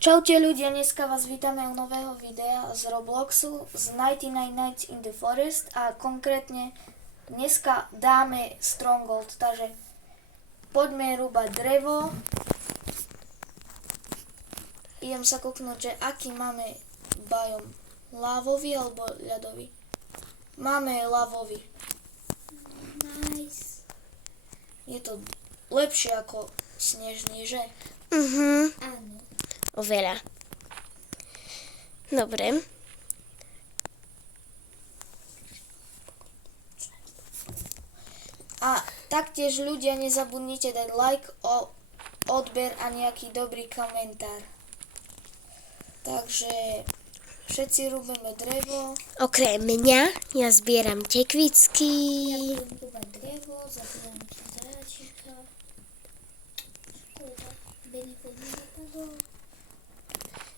Čaute ľudia, dneska vás vítame u nového videa z Robloxu z 99 Nights in the Forest a konkrétne dneska dáme Stronghold, takže poďme rúbať drevo. Idem sa koknúť, že aký máme biom, lávový alebo ľadový. Máme lávový. Nice. Je to lepšie ako snežný, že? Áno. Oveľa. Dobre. A taktiež ľudia nezabudnite dať like, odber a nejaký dobrý komentár. Takže všetci rúbeme drevo. Okrem mňa, ja zbieram tekvicky. Ja budem rúbať drevo, zabíjam si zajačíka. Škoda, Benefit mi napadol.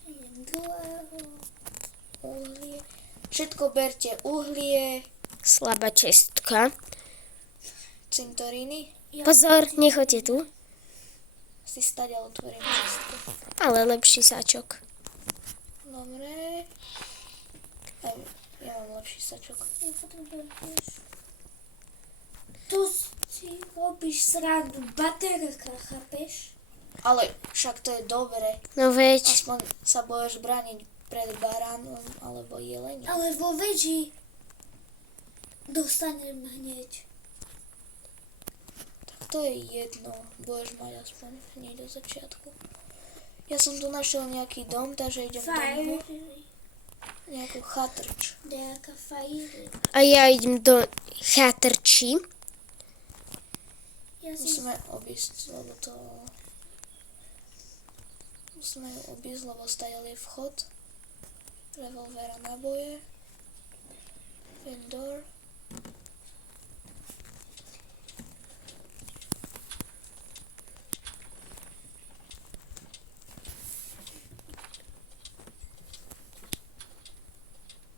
Idem druhého. Uhlie. Všetko berte, uhlie, Slabá čestka. cintoríny. Pozor, nechoďte tu. Si staďa otvorím čistku. Ale lepší sačok. Dobre. Aj, ja mám lepší sačok. Ja potrebujem tiež. Tu si robíš srandu baterka, chápeš? Ale však to je dobre. No veď, Aspoň sa budeš brániť pred baránom alebo jelením. Ale vo veži dostanem hneď. Tak to je jedno. Budeš mať aspoň hneď do začiatku. Ja som tu našiel nejaký dom, takže idem do neho. Nejakú chatrč. Nejaká fajry. a ja idem do chatrči. Ja si Musíme obísť, lebo to... Musíme ju obísť, lebo stajal je vchod. Revolvera naboje. Vendor.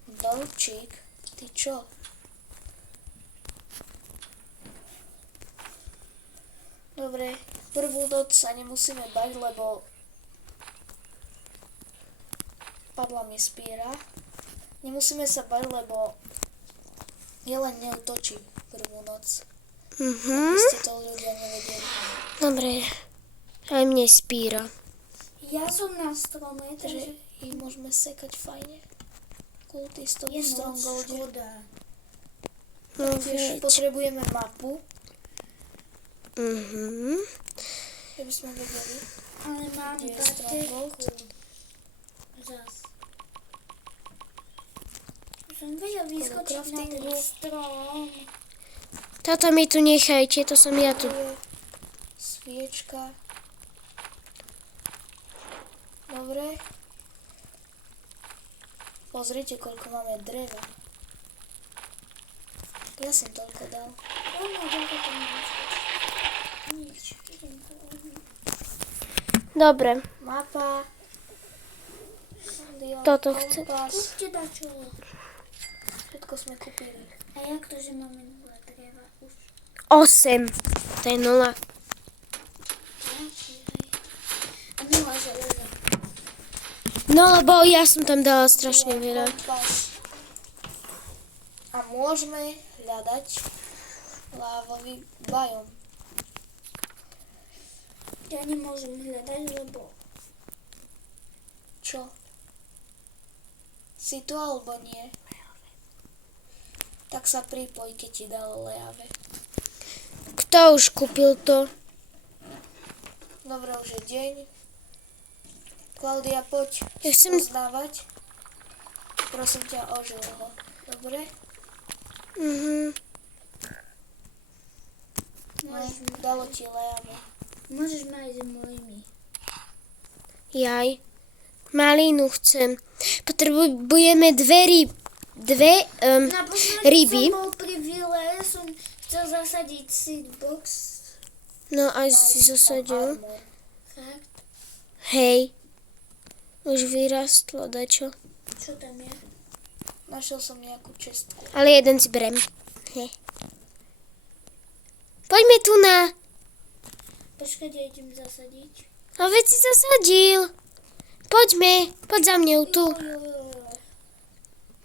Dolčík, ty čo? Dobre, prvú noc sa nemusíme bať, lebo padla mi spíra. Nemusíme sa bať, lebo jeleň neútočí prvú noc. Aby ste to ľudia nevedeli. Dobre, aj mne spíra. Ja som na strome, Takže takže ich môžeme sekať fajne. Kultistov v je noc, Strongholde. škoda. No Tiež veď. potrebujeme mapu, Mhm. aby sme vedeli. Ale mám Kde je baterku. Stronghold? Zas. Som vedel vyskočiť na ten craftingu. strom. Toto mi tu nechajte, to som ja tu. Tu je sviečka. Dobre. Pozrite, koľko máme dreva. Ja som toľko dal. Áno, ďakujem tam nič. Idem to odniť. Dobre, Mapa. Dion, Toto chce. kompas. Kúpte dačo. Všetko sme kúpili. A jak to, že máme 0 dreva už? 8. To je 0. A 0 železa. No, lebo ja som tam dala strašne veľa. Kompas. A môžeme hľadať lávový biom. Ja nemôžem hľadať, lebo Čo? Si tu alebo nie? Tak sa pripoj, keď ti dalo leave. Kto už kúpil to? Dobre, už je deň. Klaudia, poď Ja chcem- poznávať. Prosím ťa, ožil ho. Dobre? Mhm. No, dalo ti leave. môžeš mať s mojimi. Jaj. Malinu chcem. Potrebujeme dve Naposledy ryby. som bol pri vile, som chcel zasadiť seedbox. No a si zasadil. Armor. Fakt? Hej. Už vyrastlo dačo. Čo tam je? Našiel som nejakú čestku. Ale jeden si berem. Hej. Poďme tu na... Počkaj, ja idem zasadiť. A veď si zasadil. Poďme, poď za mňou tu.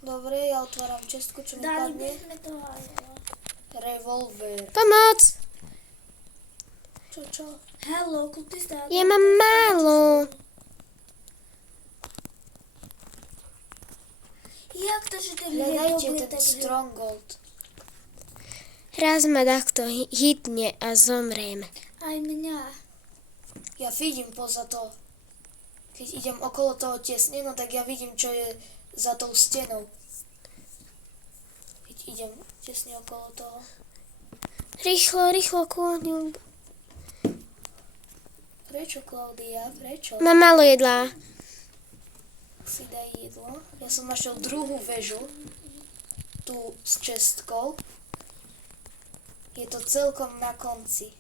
Dobre, ja otváram čestku, čo mi Dali by padne. sme to aj. Revolver. Pomoc. Čo? Hello, kultista. Ja mám málo. Jak to, že ten je Hľadajte dobrý, ten tak Stronghold. Raz ma takto hitne a zomriem. aj mňa. Ja vidím poza to. Keď idem okolo toho tesne, no tak ja vidím, čo je za tou stenou. Keď idem tesne okolo toho. Rýchlo, kľudňu. Prečo, Klaudia? Prečo? Mám málo jedla. Si daj jedlo. Ja som našiel druhú väžu. Tu s čestkou. Je to celkom na konci.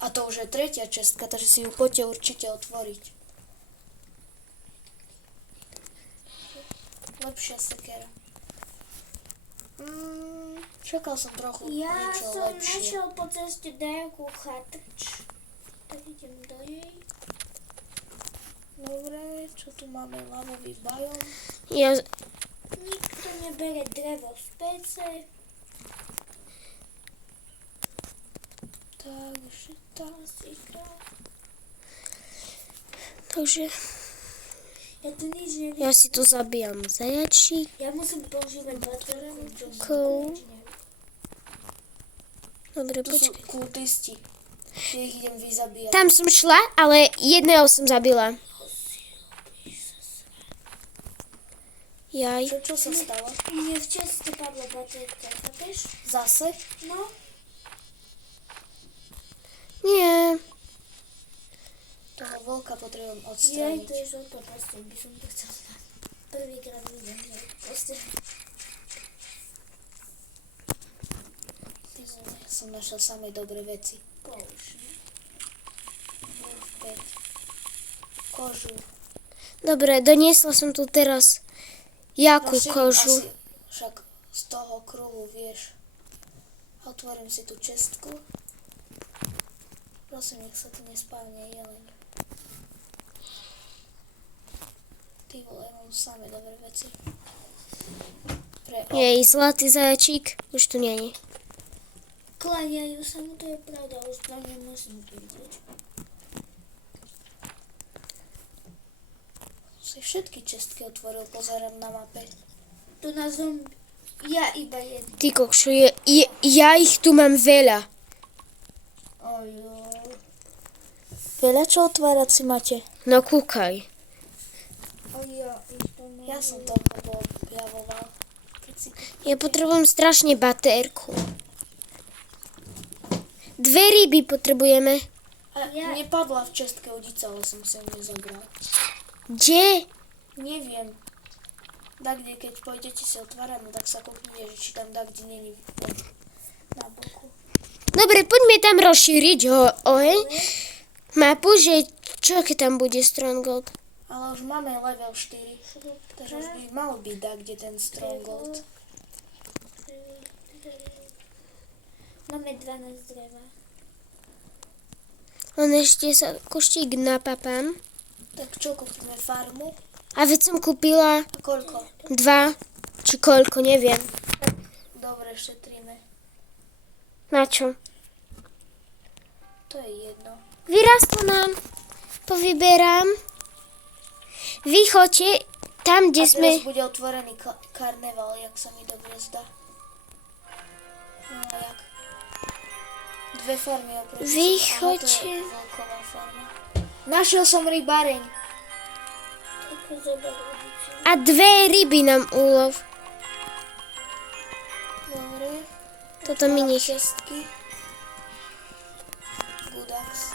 A to už je tretia čestka, takže si ju poďte určite otvoriť. Lepšia sekera. Čakal som trochu Ja niečo som lepšie. našiel po ceste nejakú chatrč. Tak idem do nej. Dobre, čo tu máme? Lavový bajom. Ja, Nikto nebere drevo z pece. Takže tak. takže Ja tu nič neviem. ja si tu zabijam zajačík. Ja musím používať bateranu, čo Cool. Dobre, Tu sú počkaj. kultisti. Ja ich idem vyzabíjať. Tam som šla, ale jedného som zabila. Jaj. Čo sa stalo? Mne v česte padla baterka, chápeš? Zase? No, Nie. Toho vlka potrebujem jej odstrániť. to je žltá proste, by som to chcel znať. Prvýkrát vidím, že proste. Ty vole, ja som našiel samé dobré veci. Opäť. Kožu. Dobre, doniesla som tu teraz jakú Rozšírim kožu. asi však z toho kruhu, vieš. Otvorím si tú čestku. Prosím, nech sa tu nespávne jeleň. Ty vole, mám samé dobré veci. Jej, zlatý zajačík. Už tu nie je. Kláňajú sa mu, to je pravda, už tam nemusím to vidieť. Si všetky čestky otvoril, pozerám na mape. Tu na zombie. Ja iba jednu. Ty kokšo, ja ich tu mám veľa. Ojoj. Veľa čo otvárať si máte? No kúkaj. A ja ich to mám. Ja som to objavoval. Keď si... Ja potrebujem strašne batérku. 2 ryby potrebujeme. A Ja- nepadla v čestke udica, ale som si ju nezabral. Kde? Neviem. Kde, keď pôjdete si otvárať, no tak sa kúknite, že či tam kde není na boku. Dobre, poďme tam rozšíriť oheň. Mapu, že čo keď tam bude Stronghold. Ale už máme level 4, takže už by mal byť kde ten Stronghold. Máme 12 dreva. Len ešte sa koštík napapám. Tak čo, kúpime farmu? A veď som kúpila A koľko? 2, či koľko, neviem. Dobre, šetríme. Na čo? To je jedno. Vyrastlo nám. Povyberám. Vy choďte tam, kde A sme... teraz bude otvorený karneval, jak sa mi dobre zdá. No a jak? 2 farmy oproti. Vy Aha, to je choďte. veľková farma. Našiel som rybareň. Ako zober ulicu. A 2 ryby nám úlov. Dobre. Toto mi Mám nech. šestky. Gudax.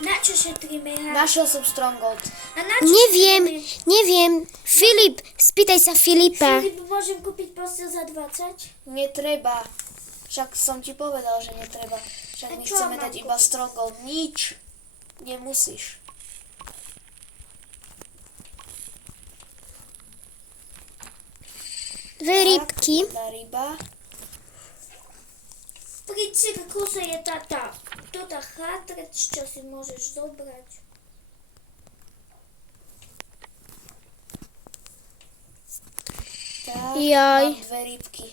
Na čo šetríme? Našiel som Stronghold. A na čo Neviem, šetríme? neviem. Filip, spýtaj sa Filipa. Filip, môžem kúpiť postel za 20? Netreba. Však som ti povedal, že netreba. Však A my čo chceme mám dať iba kúpiť? Stronghold. Nič. Nemusíš. Dve rybky. Tak, jedna ryba. V princípe kuse je tá chatrč, čo si môžeš zobrať. Tak, Jaj. mám 2 rybky.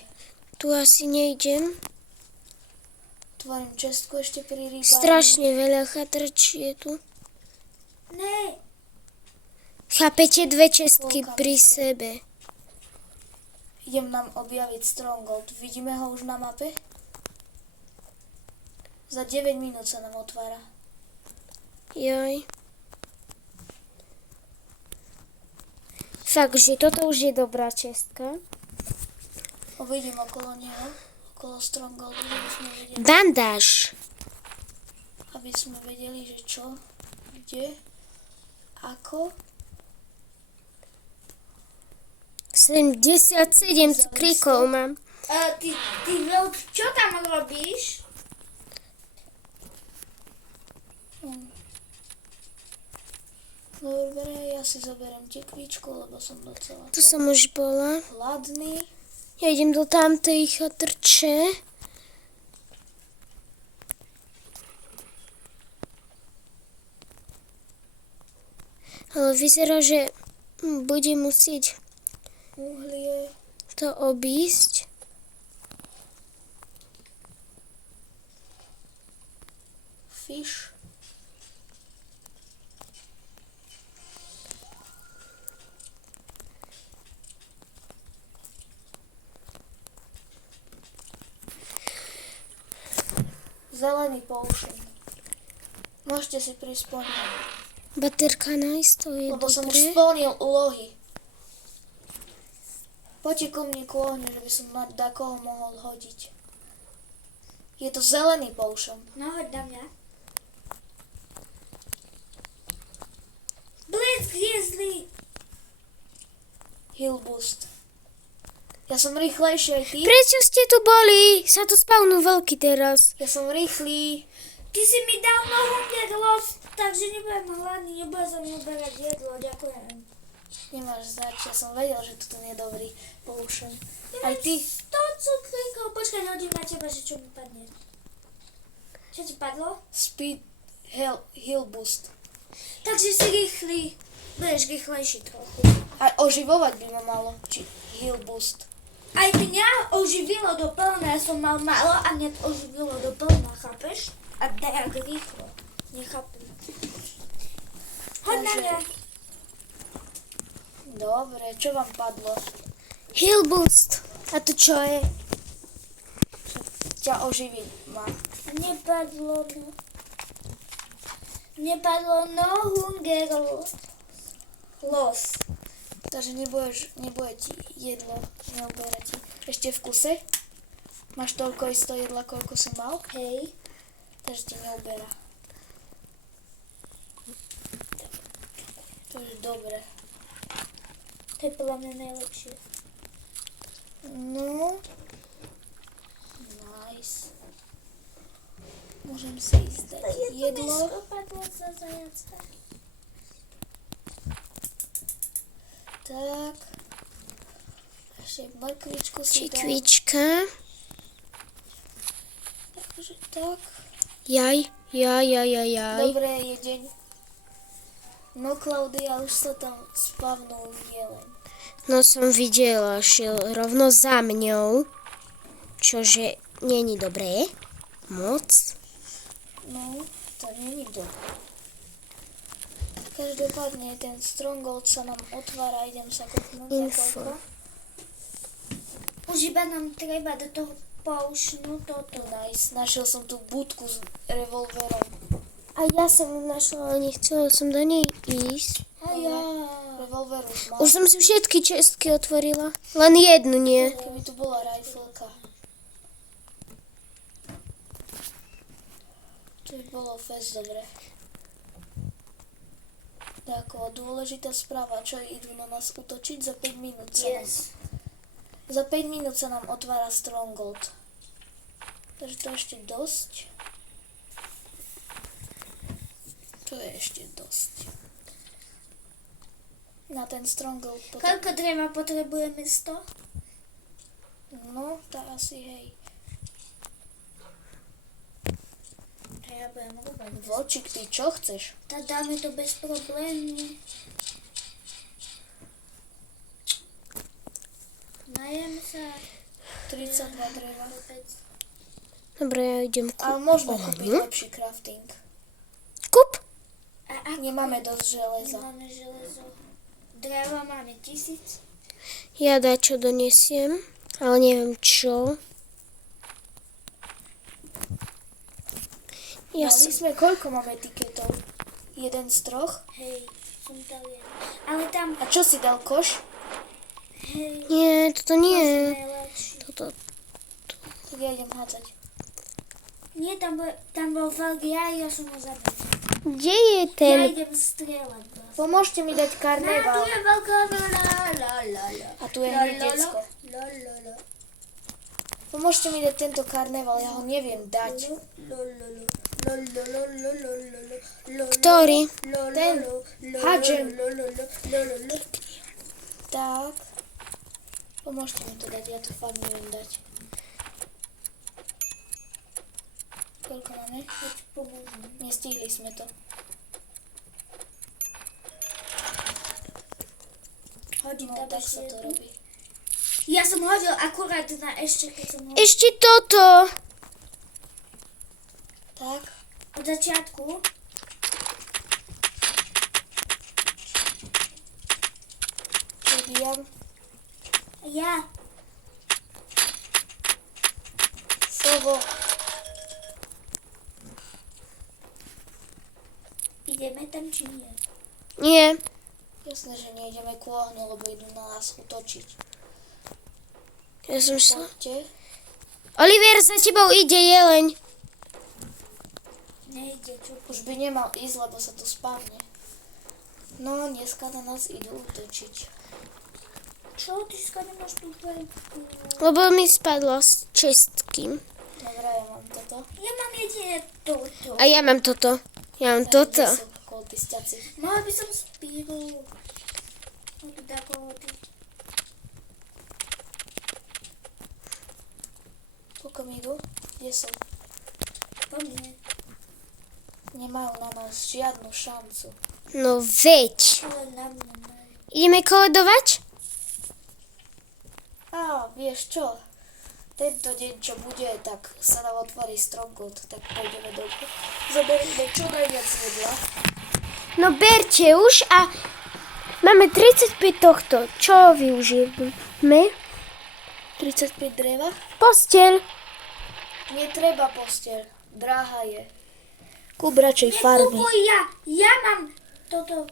Tu asi nejdem. Tvorím čestku ešte pri rybách. Strašne veľa chatrčí je tu. Ne, Chápete, 2 čestky pri sebe. Idem nám objaviť Stronghold. Vidíme ho už na mape? Za 9 minút sa nám otvára. Joj. Fakt, že toto už je dobrá čestka. Uvidím okolo neho, okolo Strongholdu, Bandáž. aby sme vedeli, že čo, kde, ako. 77 krikov mám. ty veľký, čo tam robíš? Dobre, ja si zoberiem tekvičku, lebo som docela Tu som už bola. hladný. Ja idem do tamtej chatrče. Ale vyzerá, že budem musieť Uhlie, to obísť. fish. Zelený potion. Môžete si prísť po mňa, Baterka nice, to je lebo som už dobré. splnil úlohy. Poďte ku mne ku ohňu, že by som na koho mohol hodiť. Je to zelený potion. No, hoď na mňa. Blisk je zlý. Heal boost. Ja som rýchlejší aj ty. Prečo ste tu boli? Sa tu spavnú veľký teraz. Ja som rýchly. Ty si mi dal nohu jedlo, takže nebudem hladný, nebudem sa mi uberať jedlo, ďakujem. Nemáš zač, ja som vedel, že toto nie je dobrý potion. Aj ty. 100 cukríkov, počkaj, hodím na teba, že čo mi padne. Čo ti padlo? Speed heal boost. Takže si rýchly, budeš rýchlejší trochu. Aj oživovať by ma malo. Či heal boost. Aj mňa oživilo do plna, ja som mal málo a mňa to oživilo do plna, chápeš? A tak rýchlo, nechápem. Hoď na mňa. Dobre, čo vám padlo? Heal boost. A to čo je? Ťa oživí ma. Nepadlo no hunger loss. Takže nebude ti jedlo, neuberá ti. Ešte v kuse? Máš toľko isto jedla, koľko som mal? Hej. Takže ti neuberá. To je dobre. To je podľa mňa najlepšie. No. Nice. Môžem si ísť dať jedlo. Padlo za zajaca. Tak. Ešte mrkvičku si dám. Čikvička. Takže tak. Jaj. Dobre je deň. No Klaudia, už sa tam spavnul jeleň. No som videla, šiel rovno za mňou. Čože není dobré. Moc. No, to nie je dobré. Každopádne ten Stronghold sa nám otvára, idem sa kopnúť za Info. koľko. Už iba nám treba do toho potionu toto. Nice, našiel som tú budku s revolverom. A ja som ju našla, ale nechcela som do nej ísť. A ja. Revolver už mám. Už som si všetky čestky otvorila. Len jednu nie. Keby tu bola rifleka. To by bolo fest dobre. Tako, dôležitá správa, čo idú na nás útočiť za 5 minút. Za 5 minút sa nám otvára Stronghold. Takže to ešte dosť. To je ešte dosť. Na ten Stronghold potom... Koľko dreva potrebujeme? 100? No, to asi hej. A ja budem rúbať. Vočik, ty čo chceš? Tak dáme to bez problému. 32 dreva. Dobre, ja idem Ale môžeme kúpiť lepší crafting. Kup. A Nemáme dosť železa. nemáme železo. Dreva máme 1000. Ja dačo donesiem, ale neviem čo. Ja Mali som... sme, koľko máme tiketov? Jeden z troch? Hej, som dal jeden. Ale tam, A čo si dal, koš? hej, Nie, toto nie. najlepší. Toto... Tak ja idem hádzať. Nie, tam bol veľký a ja som ho zabil. Kde je ten? Ja idem strieľať vás. Pomôžte mi dať Tu karneval. je veľká la. A tu je hneď decko. La. Pomôžte mi dať tento karneval, ja ho neviem dať. Ktorý? Ten. Hádžem. Tak. Pomôžte mi to dať, ja to fakt neviem dať. Koľko máme? Nestihli sme to. Hodím No, tam tak sa ešte to jednu. robí. Ja som hodil akurát na ešte, keď som hodil. Ešte toto. Tak. Od začiatku. Zabíjam. Ja. Sovo. Ideme tam či nie? Nie. Jasné, že nejdeme ku ohňu, lebo idú na nás útočiť. Ja som šla. Poďte. Oliver, za tebou ide jeleň. Nejde, čo? Už by nemal ísť, lebo sa to spávne. No, dneska na nás idú útočiť. Čo? Ty si nemáš tú veľkú? Lebo mi spadlo s čestky. Dobre, ja mám toto. Ja mám jedine toto. A ja mám toto. Ja mám toto. Kde sú kultistiaci? Mala by som spíru. Od Dakóty. Koľko mi idú? Kde sú? Po mne. Nemajú na nás žiadnu šancu. No veď. Ale na mne majú. Ideme koledovať? Á, vieš čo? Tento deň, čo bude, tak sa nám otvorí Stronghold, tak pôjdeme do... Zoberieme čo najviac jedla. No berte už a máme 35 tohto. Čo využijeme? 35 dreva? Posteľ. Netreba posteľ. Dráha je. Kúp radšej farmy. Nekupuj ja. Ja mám toto.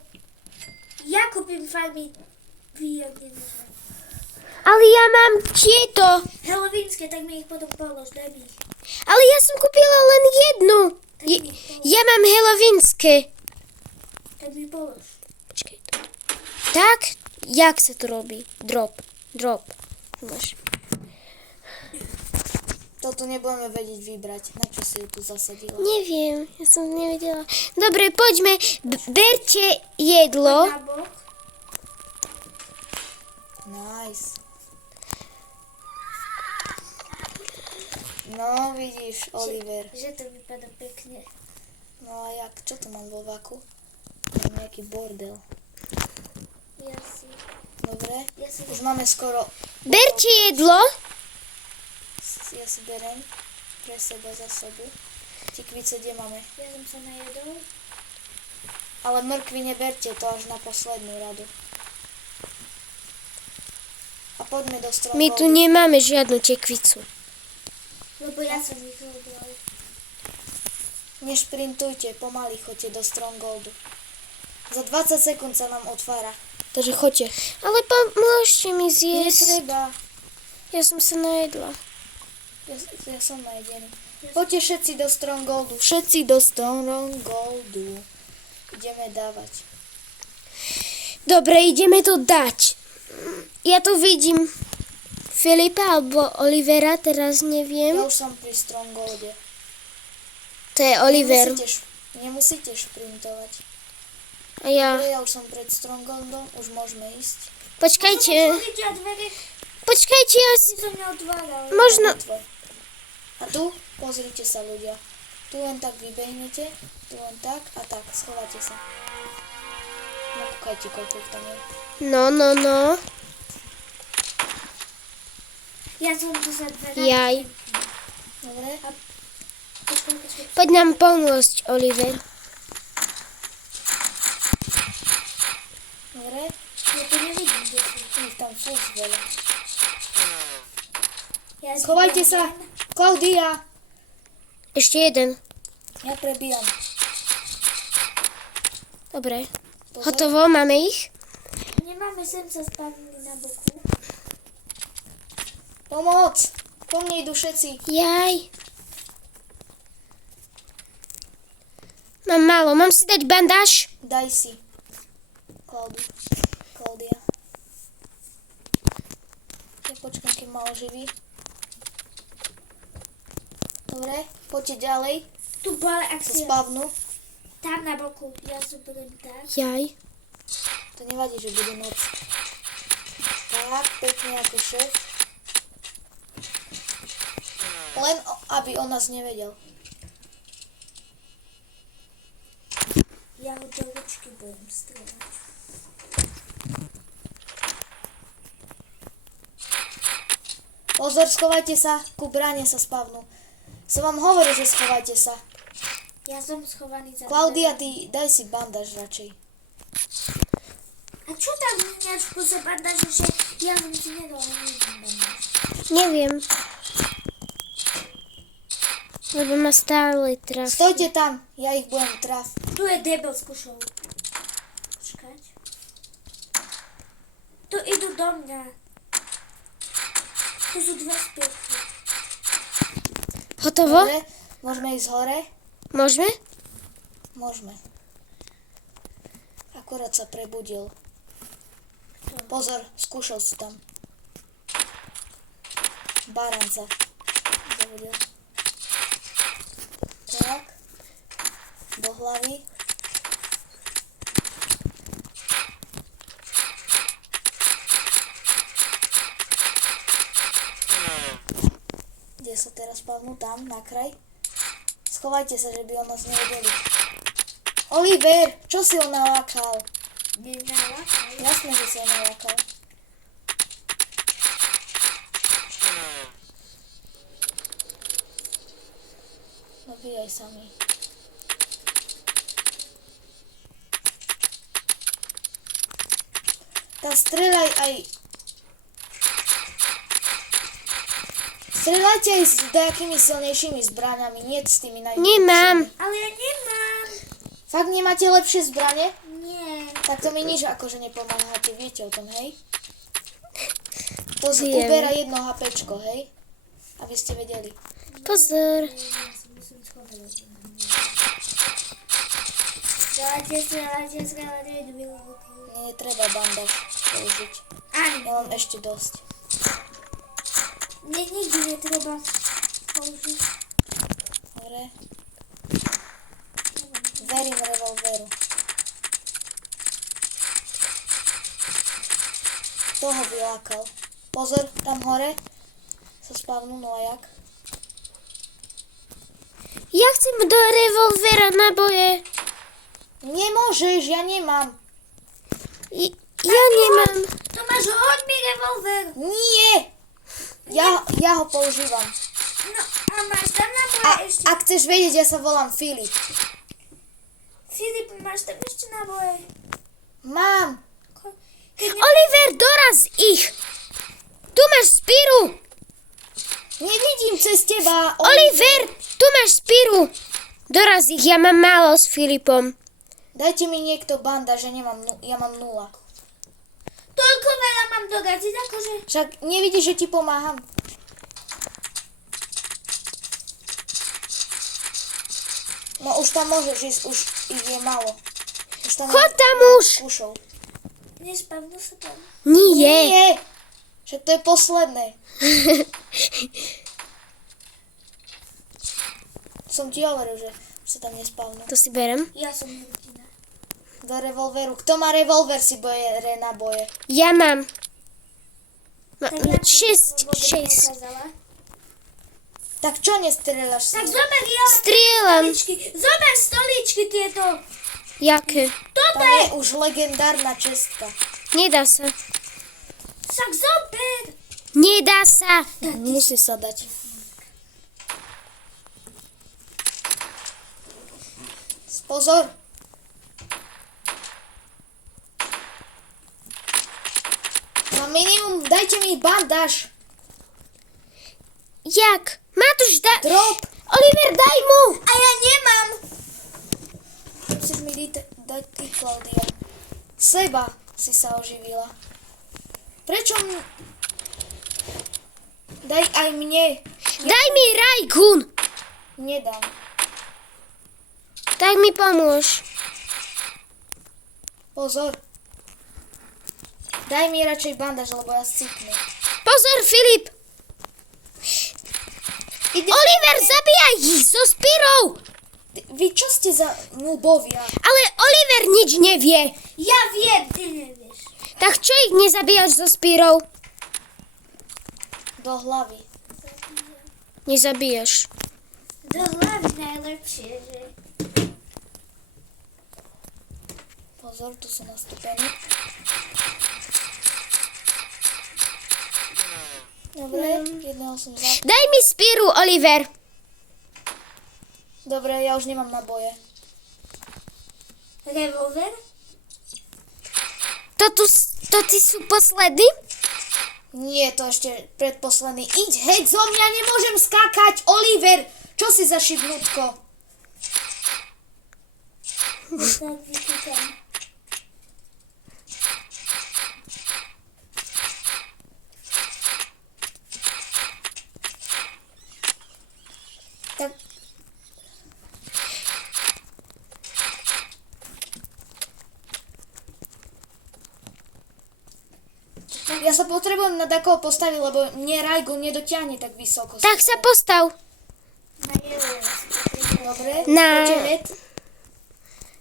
Ja kúpim farmy. Vy, jak nemôžem. Ale ja mám tieto. Halloweenské, tak mi ich potom polož. Daj mi ich. Ale ja som kúpila len jednu. Ja mám helovínske. Tak mi polož. Počkaj. Tak? Jak sa to robí? Drop. Máš. Toto nebudeme vedieť vybrať. Na čo si ju tu zasadila? Neviem, ja som nevedela. Dobre, poďme. Berte jedlo. Na bok. Nice. No, vidíš, Oliver. Že to vypadá pekne. No a jak? Čo tu mám vo vaku? Mám nejaký bordel. Ja si... Dobre. Ja si... Už máme skoro... Berte jedlo. Ja si berem pre seba za sobu. Tikvice kde máme? Ja som sa najedol. Ale mrkvy neberte, to až na poslednú radu. A poďme do Strongholdu. My tu nemáme žiadnu tekvicu. Lebo ja som ich robil. Nešprintujte, pomaly choďte do Strongholdu. Za 20 sekúnd sa nám otvára. Takže choďte. Ale pomôžte mi zjesť. Netreba. Ja som sa najedla. Ja som najedený. Poďte všetci do Strongholdu. Všetci do Strongholdu. Ideme dávať. Dobre, ideme to dať. Ja tu vidím Filipa alebo Olivera, teraz neviem. Ja už som pri Strongholde. To je Oliver. Nemusíte šprintovať. A ja... Ja už som pred Strongholdom, už môžeme ísť. Počkajte. Počkajte, ja si... Si to neotváral. Možno... A tu, pozrite sa ľudia. Tu len tak vybehnete, tu len tak a tak, schovajte sa. No kúkajte, koľko ich tam je. No. Ja som tu za dve. Jaj. Dobre. Počkaj. Poď nám pomôcť, Oliver. Dobre. Ja tu nevidím, kde sú. Ich tam furt veľa. Ja Schovajte sa. Klaudia. Ešte jeden. Ja prebijam. Dobre. Pozor. Hotovo, máme ich? Nemáme sem sa spavili na boku. Pomoc. Po mne idú všetci. Jaj. Mám málo. Mám si dať bandáž? Daj si. Klaudia. Ja počkám, kým ma oživí. Dobre, poďte ďalej. Tu bol Do akcia. spavnu. Tam na boku. Ja som budem tak. Jaj. To nevadí, že bude noc. Tak, pekne ako šéf. Len aby o nás nevedel. Ja ho do ručky budem strieľať. Pozor, schovajte sa. Ku bráne sa spavnú. Som vám hovoril, že schovajte sa. Ja som schovaný za Klaudia, dverami. ty daj si bandáž radšej. A čo tam miniačku sa bandáže, že ja som si nedala bandáž. Neviem. Lebo ma stále trafí. Stojte tam, ja ich budem trafiť. Tu je debil skúšal. Počkať. Tu idú do mňa. Tu sú dve spievky. Hotovo? Dobre, môžeme ísť hore? Môžeme? Môžeme. Akurát sa prebudil. Pozor, skúšal si tam. Barán sa zabudil. Tak. Do hlavy. Kde sa teraz spavnú? Tam, na kraj. Schovajte sa, že by o nás nevedeli. Oliver, čo si ho nalákal? Nenalakaj. Jasné, že si ho nalákal. Nabíjaj sami. Tam streľaj aj... Streľajte aj s nejakými silnejšími zbraňami, nie s tými najlepšími. Nemám. Ale ja nemám. Fakt nemáte lepšie zbranie? Nie. Tak to mi nič akože nepomáhate, viete o tom, hej? To Viem. uberá jedno HPčko, hej? Aby ste vedeli. Pozor. Ja sa musím schovať. Strelajte, idú boku. Nie je treba bandáž použiť. Ani. Ja mám ešte dosť. Nikdy netreba použiť. Dobre. Verím revolveru. Kto ho vylákal? Pozor, tam hore sa spavnú, no a jak? Ja chcem do revolvera naboje. Nemôžeš, ja nemám. Ja nemám. To máš hodný revolver. Nie! Ja ho používam. No a máš tam A naboje ešte. ak chceš vedieť, ja sa volám Filip. Filip, máš tam ešte naboje. Mám. Oliver, doraz ich. Tu máš spíru. Nevidím cez teba. Oliver, tu máš spíru. Doraz ich, ja mám málo s Filipom. Dajte mi niekto banda, že ja mám 0. Toľko veľa mám doraziť, akože... Však nevidíš, že ti pomáham. No už tam môžeš ísť, už ich je málo. Už tam Chod tam už. Kúšov. Nespavnú sa tam. Nie. Nie, že to je posledné. Som ti hovoril, že sa tam nespavnú. To si berem. Ja som nevidina. Do revolveru. Kto má revolver, si boje naboje. Ja mám. Tak ja ti 6. vôbec neukázala. Tak čo nestrieľaš si? Tak zober ja Strieľam. stoličky. Zober stoličky tieto. Jaké? Toto Tam je. je už legendárna čestka. Nedá sa. Tak zober. Nedá sa. Musí sa dať. Pozor. Na minimum dajte mi bandáž. Jak? Matúš, Drop. Oliver, daj mu. A ja nemám. Si mi dať ty, Klaudia. Seba si sa oživila. Prečo Daj aj mne. Daj mi Rajkun. Nedám. Tak mi pomôž. Pozor. Daj mi radšej bandáž, lebo ja sypnem. Pozor, Filip. Oliver, zabíjaj ich so Spirou. Vy čo ste za nubovia? Ale Oliver nič nevie. Ja viem, ty nevieš. Tak čo ich nezabíjaš so Spirou? Do hlavy. Nezabíjaš. Do hlavy najlepšie, že? Pozor, tu sú nastúpení. Dobre, jedného som za... Daj mi Spiru, Oliver. Dobre, ja už nemám naboje. Revolver? To ty sú poslední? Nie, to ešte predposledný. Iď heď zo mňa, nemôžem skákať, Oliver! Čo si za šibnutko? Tak vytýkam. Tak... Ja sa potrebujem na takoho postaviť, lebo mne Rajgo nedotiahne tak vysoko. Tak sa postav. Na jeden. Dobre, Na- poďte hned.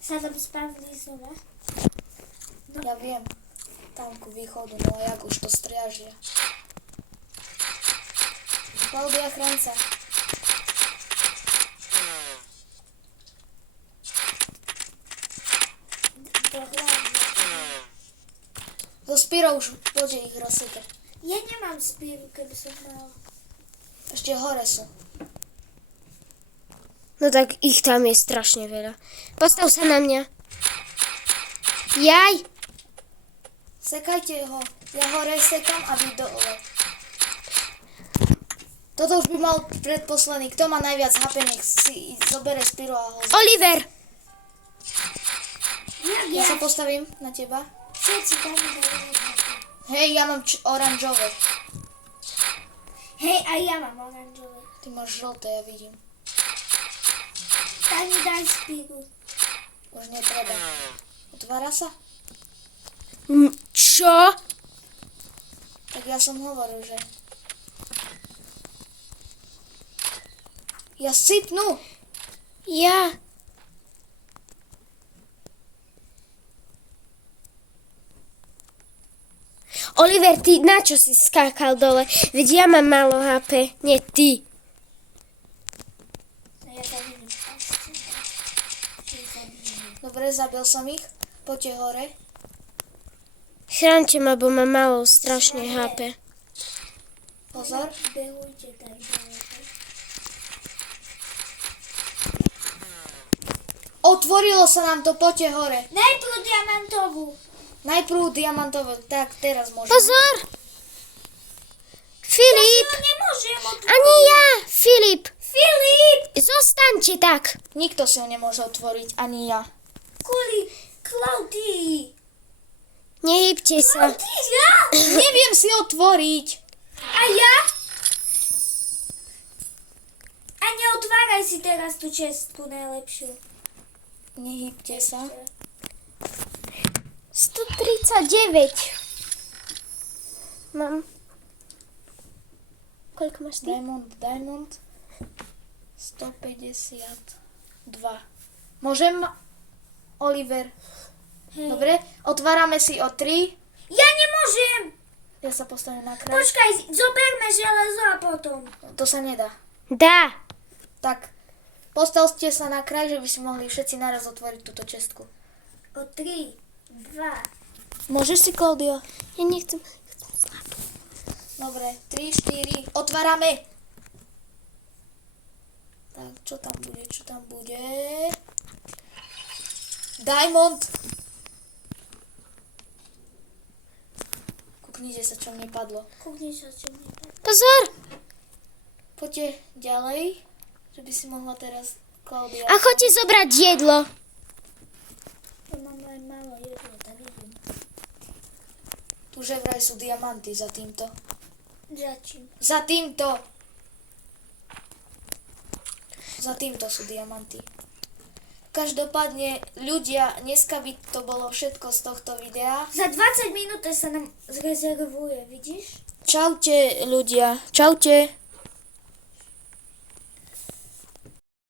Sa tam spravili znova. Ja viem. Tam ku východu, no a jak už to striažia. Klaudia, chráň sa. Do hlavy. So Spirou už poďte ich rozsekať. Ja nemám spíru, keby som mala. Ešte hore sú. No tak ich tam je strašne veľa. Postav sa na mňa. Jaj. Sekajte ho. Ja hore sekam a vy dole. Toto už by mal predposledný. Kto má najviac HP, nech si zobere Spiru a ho... Oliver. Ja sa postavím na teba. Všetci tam dajú. Hej, ja mám oranžové. Hej, a ja mám oranžové. Ty máš žlté, ja vidím. Tak mi daj spíru. Už netreba. Otvára sa? Čo? Tak ja som hovoril, že... Ja sypnú. Ja. Oliver, ty na čo si skákal dole? Veď ja mám málo HP, nie ty. No ja tam vidím. Dobre, zabil som ich. Poďte hore. Chránte ma, bo mám málo strašne HP. Pozor. Behujte tak ďalej. Otvorilo sa nám to, poďte hore. Najprv diamantovú. Najprv diamantové. Tak, teraz môžeme. Pozor! Filip! No nemôžem otvoriť. Ani ja! Filip! Filip! Zostaňte tak! Nikto si ho nemôže otvoriť, ani ja. Kvôli Klaudii. Nehybte sa. Klaudia! Neviem si otvoriť. A ja? A neotváraj si teraz tú čestku najlepšiu. Nehybte sa. 139. Mám. Koľko máš ty? Diamond. 152. Môžem, Oliver? Hej. Dobre, otvárame si o 3. Ja nemôžem. Ja sa postavím na kraj. Počkaj, zoberme železo a potom. To sa nedá. Dá. Tak, postavte sa na kraj, že by si mohli všetci naraz otvoriť túto čestku. O 3, 2. Môžeš si, Klaudia? Ja nechcem. Dobre, 3, 4, otvárame. Tak, čo tam bude, čo tam bude? Diamond. Kuknite sa, čo mne padlo. Kúkni sa, čo mi je. Pozor! Poďte ďalej, že by si mohla teraz Klaudia. A chodte zobrať jedlo. To mám aj málo jedlo, tak idem. Tu že vraj sú diamanty za týmto. Začím. Za týmto! Za týmto sú diamanty. Každopádne, ľudia, dneska by to bolo všetko z tohto videa. Za 20 minút sa nám zrezervuje, vidíš? Čaute ľudia, čaute.